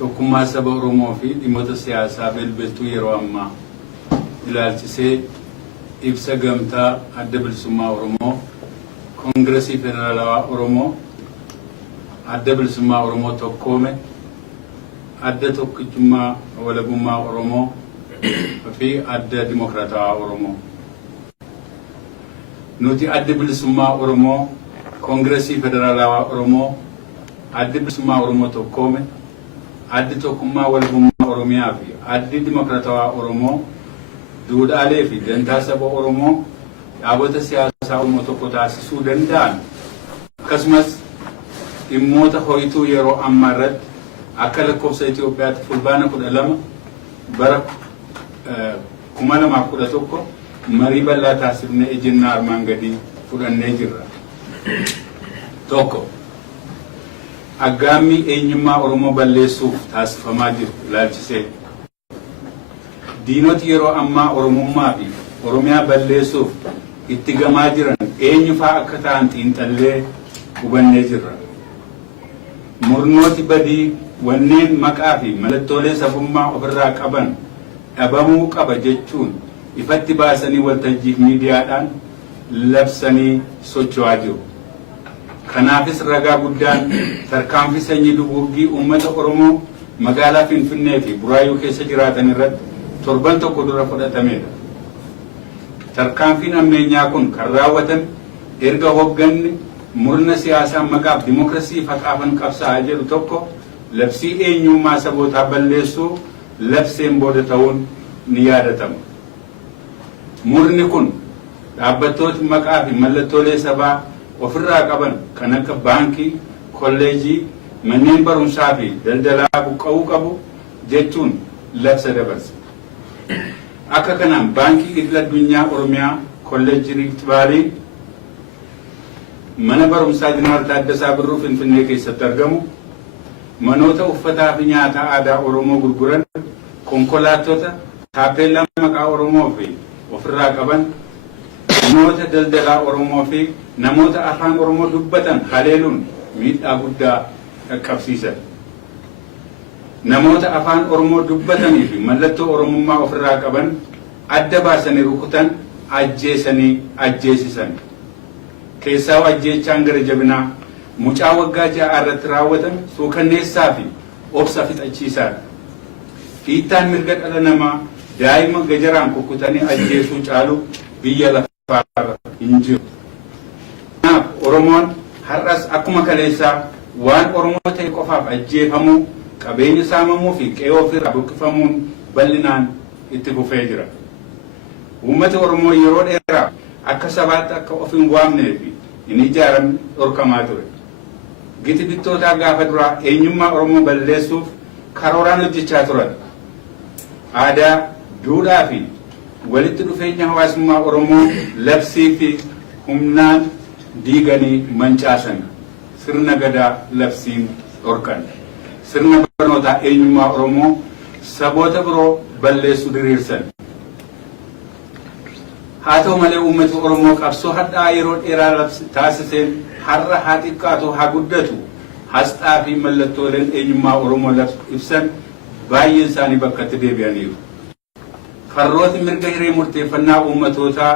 tokkummaa saba Oromoo fi dhimmoota siyaasaa bilbiltuu yeroo ammaa ilaalchisee ibsa gamtaa adda bilisummaa Oromoo Koongiresii Federaalawaa Oromoo adda bilisummaa Oromoo tokkoome adda tokkichummaa walabummaa Oromoo fi adda dimokiraatawaa Oromoo. Nuti adda bilisummaa Oromoo Koongiresii Federaalawaa Oromoo adda bilisummaa Oromoo tokkoome adda tokkummaa walabummaa Oromiyaa fi adda dimokiraatawaa Oromoo duudhaalee fi dantaa saba Oromoo dhaabota siyaasaa Oromoo tokko taasisuu danda'an akkasumas dhimmoota ho'ituu yeroo ammaa irratti akka lakkoofsa Itoophiyaatti fulbaana 12 bara 2011 marii bal'aa taasifnee ejjennaa armaan gadii fudhannee jirra. Tokko aggaamii eenyummaa Oromoo balleessuuf taasifamaa jiru ilaalchisee diinoti yeroo ammaa Oromummaa fi Oromiyaa balleessuuf itti gamaa jiran eenyu fa'aa akka ta'an xiinxallee hubannee jirra. Murnooti badii wanneen maqaa fi mallattoolee sabummaa ofirraa qaban dhabamuu qaba jechuun ifatti baasanii waltajjii miidiyaadhaan labsanii socho'aa jiru. Kanaafis ragaa guddaan tarkaanfii sanyii duguuggii uummata Oromoo magaalaa Finfinnee fi Buraayyuu keessa jiraatan irratti torban tokko dura fudhatameedha. Tarkaanfiin ammeenyaa kun kan raawwatame erga hogganni murna siyaasaa maqaaf dimokiraasii faqaafan qabsaa'aa jedhu tokko labsii eenyummaa sabootaa balleessuu labseen booda ta'uun ni yaadatama. Murni kun dhaabbattoota maqaa fi mallattoolee sabaa ofirraa qaban kan akka baankii, kolleejii, manneen barumsaa fi daldalaa buqqa'uu qabu jechuun labsa dabarse. Akka kanaan baankii idil-addunyaa Oromiyaa, kolleejii Rift Vaalii, mana barumsaa Jeneraal Taaddasaa Birruu Finfinnee keessatti argamu, manoota uffataa fi nyaata aadaa Oromoo gurguran, konkolaattota taappellaa maqaa Oromoo fi ofirraa qaban, namoota daldalaa Oromoo fi namoota afaan Oromoo dubbatan haleeluun miidhaa guddaa qaqqabsiisan. Namoota afaan Oromoo dubbatanii fi mallattoo Oromummaa ofirraa qaban adda baasanii rukutan, ajjeesanii ajjeesisan. Keessaa ajjeechaan gara jabinaa mucaa waggaa 6 irratti raawwatan suukanneessaa fi obsa fixachiisaadha. Dhiittaan mirga dhala namaa daa'ima gajaraan kukkutanii ajjeesuu caalu biyya lafaarra hin jiru. Kanaaf Oromoon har'as akkuma kaleessaa waan Oromoo ta'e qofaaf ajjeefamuu, qabeenya saamamuu fi qe'ee ofirraa buqqifamuun bal'inaan itti fufee jira. Uummata Oromoo yeroo dheeraa akka sabaatti akka of hin waamnee fi hin ijaaramne dhorkamaa ture. Giti bittootaa gaafa duraa eenyummaa Oromoo balleessuuf karooraan hojjechaa turan. Aadaa, duudhaa fi walitti dhufeenya hawaasummaa Oromoo labsii fi humnaan diiganii mancaasan. Sirna gadaa labsiin dhorkan. Sirna barnootaa eenyummaa Oromoo saboota biroo balleessuu diriirsan. Haa ta'u malee uummati Oromoo qabsoo hadhaa yeroo dheeraa taasiseen har'a haa xiqqaatu haa guddatu asxaa fi mallattooleen eenyummaa Oromoo ibsan baay'een isaanii bakkatti deebi'aniiru. Farrooti mirga hiree murteeffannaa uummatootaa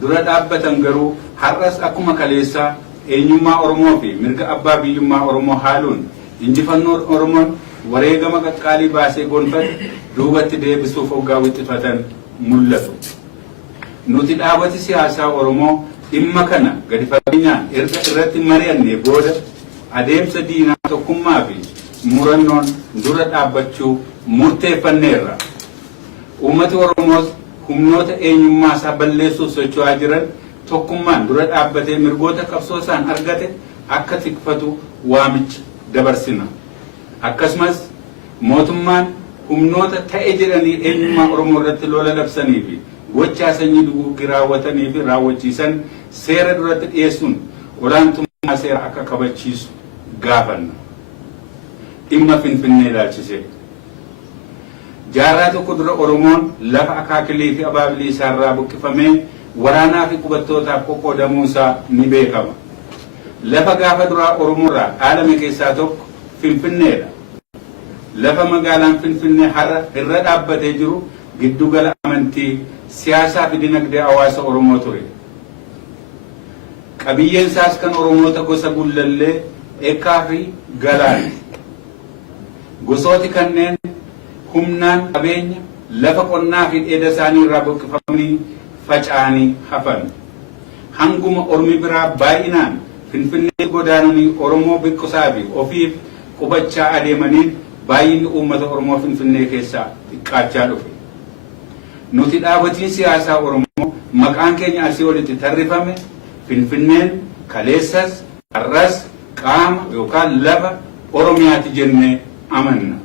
dura dhaabbatan garuu har'as akkuma kaleessaa eenyummaa Oromoo fi mirga abbaa biyyummaa Oromoo haaluun injifannoo Oromoon wareegama qaqqaalii baasee gonfate duubatti deebisuuf hoggaa wixxifatan mul'atu. Nuti dhaabati siyaasaa Oromoo dhimma kana gadi fageenyaan erga irratti mari'annee booda adeemsa diinaa tokkummaa fi murannoon dura dhaabbachuu murteeffanneerra. Uummati Oromoos humnoota eenyummaa isaa balleessuuf socho'aa jiran tokkummaan dura dhaabbatee mirgoota qabsoo isaan argate akka tikfatu waamicha dabarsina. Akkasumas mootummaan humnoota ta'e jedhanii eenyummaa Oromoo irratti lola labsanii fi gochaa sanyii duguuggii raawwatanii fi raawwachiisan seera duratti dhiyeessuun olaantummaa seera akka kabachiisu gaafanna. Dhimma Finfinnee ilaalchisee jaarraa tokko dura Oromoon lafa akaakilii fi abaabilii isaarraa buqqifamee waraanaa fi qubattootaaf qoqqoodamuunsaa ni beekama. Lafa gaafa duraa Oromoorraa dhaalame keessaa tokko Finfinneedha. lafa magaalaan Finfinnee irra dhaabbatee jiru giddugala amantii siyaasaa fi dinagdee hawaasa Oromoo ture. Qabiyyeen isaas kan Oromoota gosa Gullallee, Eekaa fi Galaani. Gosooti kanneen humnaan qabeenya lafa qonnaa fi dheeda isaanii irraa buqqifamanii faca'anii hafan. Hanguma Ormi biraa baay'inaan Finfinnee godaananii Oromoo buqqisaa fi ofiif qubachaa adeemaniin baay'inni uummata Oromoo Finfinnee keessaa xiqqaachaa dhufe. Nuti dhaabatiin siyaasaa Oromoo maqaan keenya asii olitti tarrifame Finfinneen kaleessas har'as qaama yookaan lafa Oromiyaati jennee amanna.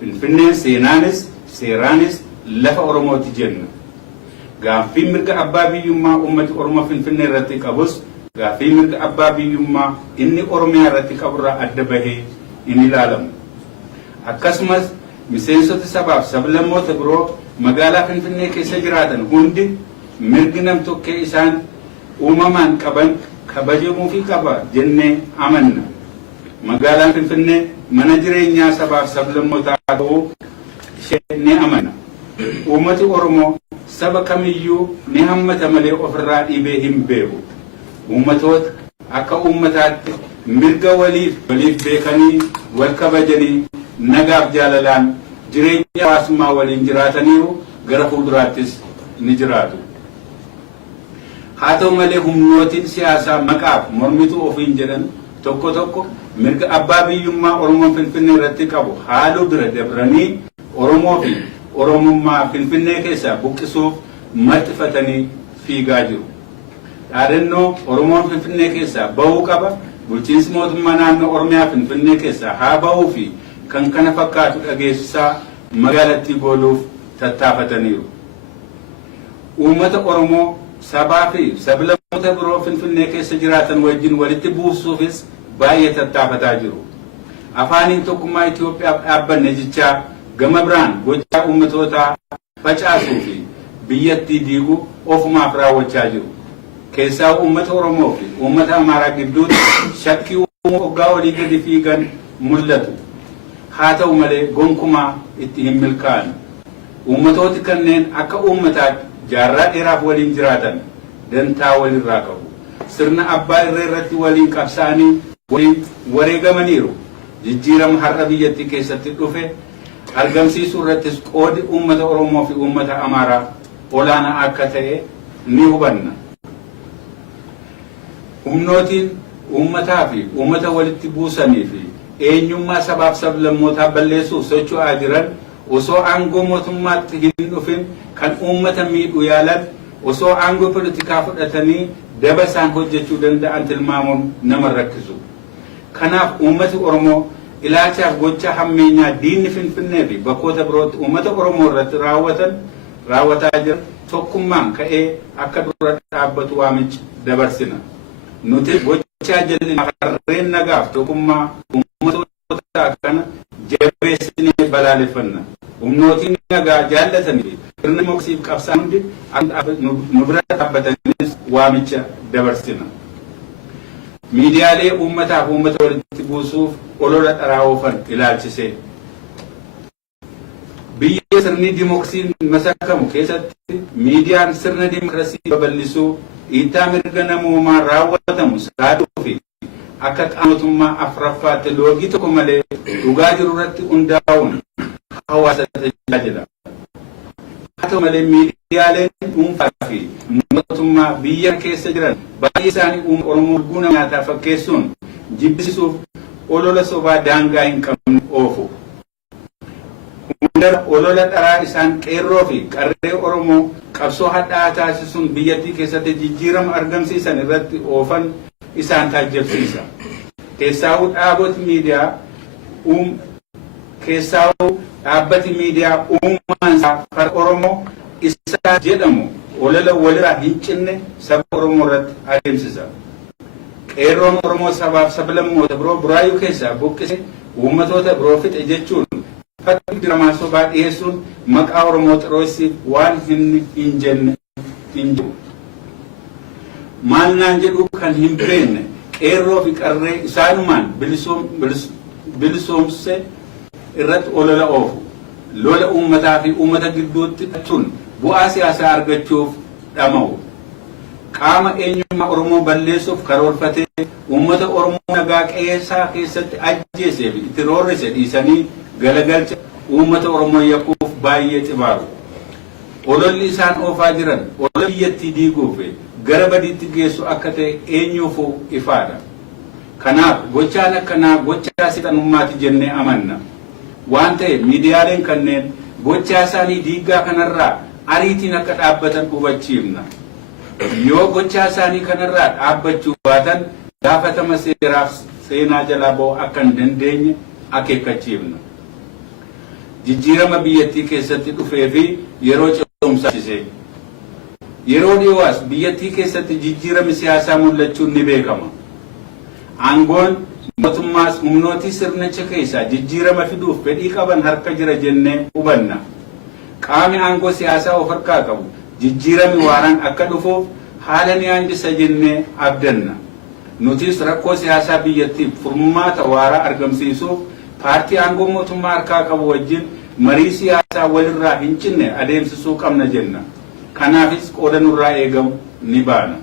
Finfinneen seenaanis seeraanis lafa Oromooti jenna. Gaaffii mirga abbaa biyyummaa uummati Oromoo Finfinnee irratti qabus gaaffii mirga abbaa biyyummaa inni Oromiyaa irratti qaburraa adda bahee in ilaalamu. Akkasumas miseensota sabaaf sablammoota biroo magaalaa Finfinnee keessa jiraatan hundi mirgi nam-tokkee isaan uumamaan qaban kabajamuufii qaba jennee amanna. Magaalaan Finfinnee mana jireenyaa sabaaf sablammootaa ta'uu ishee ni amanna. Uummati Oromoo saba kamiyyuu ni hammata malee ofirraa dhiibee hin beeku. Uummatoota akka uummataatti mirga waliif beekanii wal kabajanii nagaaf jaalalaan jireenya hawaasummaa waliin jiraataniiru gara fuulduraattis ni jiraatu. Haa ta'u malee humnootiin siyaasaa maqaaf mormituu ofiin jedhan tokko tokko mirga abbaa biyyummaa Oromoo Finfinnee irratti qabu haaluu bira dabranii Oromoo fi Oromummaa Finfinnee keessaa buqqisuuf maxxifatanii fiigaa jiru. Dhaadannoo Oromoon Finfinnee keessaa bahuu qaba, bulchiinsi mootummaa naannoo Oromiyaa Finfinnee keessaa haa bahuu fi kan kana fakkaatu dhageessisaa magaalattii gooluuf tattaafataniiru. Uummata Oromoo sabaa fi sablammoota biroo Finfinnee keessa jiraatan wajjin walitti buusuufis baay'ee tattaafataa jiru. Afaaniin tokkummaa Itoophiyaaf dhaabbanne jechaa gama biraan gochaa uummatootaa facaasuu fi biyyattii diiguu ofumaaf raawwachaa jiru. Keessaa uummata Oromoo fi uummata Amaaraa gidduutti shakkii uumuu hoggaa olii gadi fiigan mul'atu. Haa ta'u malee gonkumaa itti hin milkaa'an. Uummatooti kanneen akka uummataatti jaarraa dheeraaf waliin jiraatan dantaa walirraa qabu. Sirna abbaa irree irratti waliin qabsaa'anii waliin wareegamaniiru. Jijjiirama har'a biyyattii keessatti dhufe argamsiisuu irrattis qoodi uummata Oromoo fi uummata Amaaraa olaanaa akka ta'e ni hubanna. Humnootiin uummataa fi uummata walitti buusanii fi eenyummaa sabaaf sablammootaa balleessuuf socho'aa jiran osoo aangoo mootummaatti hin dhufin kan uummata miidhu yaalan osoo aangoo politikaa fudhatanii daba isaan hojjechuu danda'an tilmaamuun nama rakkisu. Kanaaf uummati Oromoo ilaalchaaf gocha hammeenyaa diinni Finfinnee fi bakkoota birootti uummata Oromoo irratti raawwataa jiran tokkummaan ka'ee akka dura dhaabbatu waamicha dabarsina. Nuti gochaa jal'ina harreen nagaaf tokkummaa uummatoota kana jabeessinee balaaleffanna. Humnootiin nagaa jaallatanii sirna moksiif qabsaan hundi nu bira dhaabbatanis waamicha dabarsina. Miidiyaalee uummataaf uummata walitti buusuuf olola dharaa oofan ilaalchisee. Biyya sirni dimookiraasiin masakamu keessatti miidiyaan sirna dimookiraasii babal'isuu dhiittaa mirga namoomaa raawwatamu saaduu fi akka qaamootummaa afuraffaatti loogii tokko malee dhugaa jiru irratti hundaa'uun hawaasa tajaajila. Haa ta'u malee miidiyaaleen dhuunfaa fi mootummaa biyya keessa jiran baay'ee isaanii uummata Oromoo guna nyaataa fakkeessuun jibbisiisuuf olola sobaa daangaa hin qabne oofu. Hundara olola dharaa isaan qeerroo fi qarree Oromoo qabsoo hadhaa'aa taasisuun biyyattii keessatti jijjiirama argamsiisan irratti oofan isaan taajjabsiisa. Keessaawuu dhaabbati miidiyaa uumaansaa fara Oromoo isaa jedhamu olola walirraa hin cinne saba Oromoo irratti adeemsisa. Qeerroon Oromoo sabaaf sablammoota biroo buraayyuu keessaa buqqise uummatoota biroo fixe jechuun fakkii diramaa sobaa dhiyeessuun maqaa Oromoo xiroosiif waan hin jenne hin jiru. Maal naan jedhu kan hin beekne qeerroo fi qarree isaanumaan bilisoomse irratti olola oofu lola uummataa fi uummata gidduutti tun bu'aa siyaasaa argachuuf dhama'u qaama eenyummaa Oromoo balleessuuf karoorfatee uummata Oromoo nagaa qeessaa keessatti ajjeesee fi itti roorrise dhiisanii galagalcha uummata Oromoo yakkuuf baay'ee xibaaru. Ololli isaan oofaa jiran olola biyyattii diiguuf gara badiitti geessu akka ta'e eenyuufuu ifaadha. Kanaaf gochaan akkanaa gochaa seexanummaati jennee amanna. Waan ta'eef miidiyaaleen kanneen gochaa isaanii diigaa kanarraa ariitiin akka dhaabbatan hubachiifna. Yoo gochaa isaanii kanarraa dhaabbachuu baatan gaafatama seeraaf seenaa jalaa ba'uu akka hin dandeenye akeekkachiifna. Jijjiirama biyyattii keessatti dhufee fi yeroo ce'umsaachisee yeroo dhiyoos biyyattii keessatti jijjiirama siyaasaa mul'achuun ni beekama. Aangoon mootummaas humnootii sirnicha keessaa jijjiirama fiduuf fedhii qaban harka jira jennee hubanna. Qaamni aangoo siyaasaa of harkaa qabu jijjiirami waaraan akka dhufuuf haala ni aanjisa jennee abdanna. Nutis rakkoo siyaasaa biyyattiif furmaata waaraa argamsiisuuf paartii aangoo mootummaa harkaa qabu wajjin marii siyaasaa walirraa hin cinne adeemsisuu qabna jenna. Kanaafis qooda nurraa eegamu ni baana.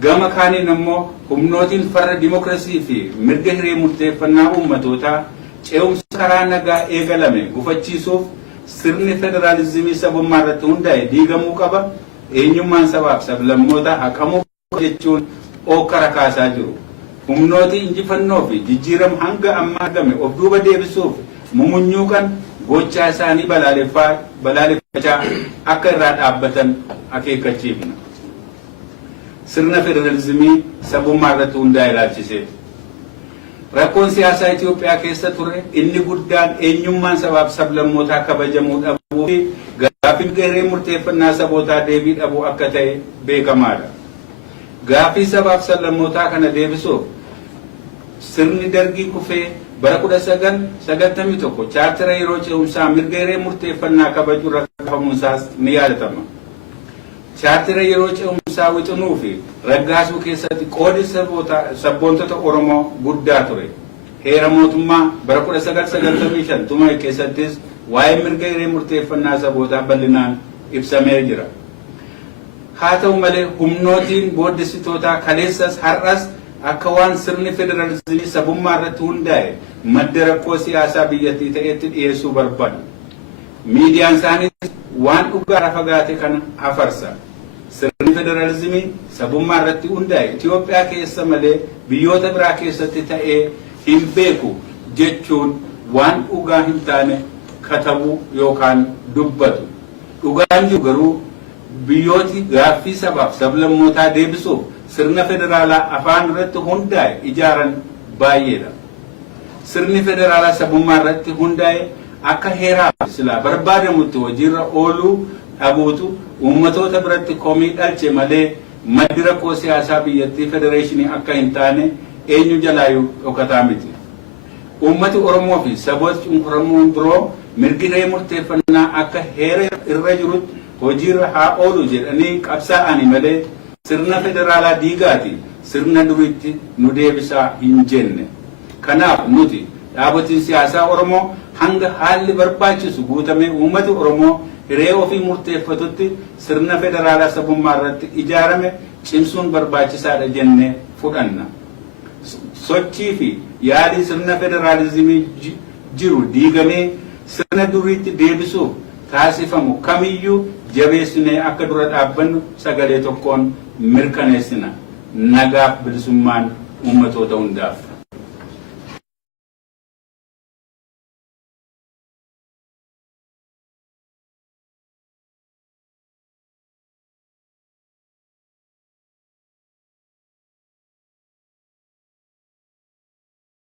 Gama kaaniin immoo humnootiin farra dimokiraasii fi mirga hiree murteeffannaa uummatootaa ce'umsa karaa nagaa eegalame gufachiisuuf sirni federaalizimii sabummaa irratti hundaa'e diigamuu qaba. Eenyummaan sabaaf sablammootaa haqamuu jechuun ookkara kaasaa jiru. Humnootii injifannoo fi jijjiirama hanga ammaa argame of duuba deebisuuf mumunyuuqan gochaa isaanii balaaleffachaa akka irraa dhaabbatan akeekkachiifna. Sirna federalizimii sabummaa irratti hundaa'e ilaalchisee rakkoon siyaasaa Itoophiyaa keessa ture inni guddaan eenyummaan sabaaf sablammootaa kabajamuu dhabuu fi gaaffii hiree murteeffannaa sabootaa deebii dhabuu akka ta'e beekamaadha. Gaaffii sabaaf sablammootaa kana deebisuuf sirni dargii kufee bara 1991 chaartara yeroo ce'umsaa mirga hiree murteeffannaa kabajuu raggaasifamuunsaas ni yaadatama. Chaartara yeroo ce'umsaa wixinuu fi raggaasuu keessatti qoodi sabboontota Oromoo guddaa ture. Heera mootummaa bara 1995 tumame keessattis waa'ee mirga hiree murteeffannaa sabootaa bal'inaan ibsamee jira. Haa ta'u malee humnootiin booddessitootaa kaleessas har'as akka waan sirni federalizimii sabummaa irratti hundaa'e madda rakkoo siyaasaa biyyattii ta'etti dhiyeessuu barbaadu. Miidiyaan isaanii waan dhugaa fagaate kana afarsa. Sirni federalizimii sabummaa irratti hundaa'e Itoophiyaa keessa malee biyyoota biraa keessatti ta'ee hin beeku jechuun waan dhugaa hin taane katabu yookaan dubbatu. Dhugaan jiru garuu biyyooti gaaffii sabaaf sablammootaa deebisuuf sirna federaalaa afaan irratti hundaa'e ijaaran baay'eedha. Sirni federaalaa sabummaa irratti hundaa'e akka heeraa silaa barbaadamutti hojiirra ooluu dhabuutu uummatoota biratti komii dhalche malee maddi rakkoo siyaasaa biyyattii federeeshinii akka hin taane eenyu jalaayyuu dhokataa miti. Uummati Oromoo fi saboota cunquramoon biroo mirgi hiree murteeffannaa akka heera irra jirutti hojiirra haa oolu jedhanii qabsaa'ani malee sirna federaalaa diigaati sirna duriitti nu deebisaa hin jenne. Kanaaf nuti dhaabotiin siyaasaa Oromoo hanga haalli barbaachisu guutamee uummati Oromoo hiree ofii murteeffatutti sirna federaalaa sabummaa irratti ijaarame cimsuun barbaachisaadha jennee fudhanna. Sochii fi yaalii sirna federaalizimii jiru diigamee sirna duriitti deebisuuf taasifamu kamiyyuu jabeessinee akka dura dhaabbannu sagalee tokkoon mirkaneessina. Nagaaf bilisummaan uummatoota hundaaf.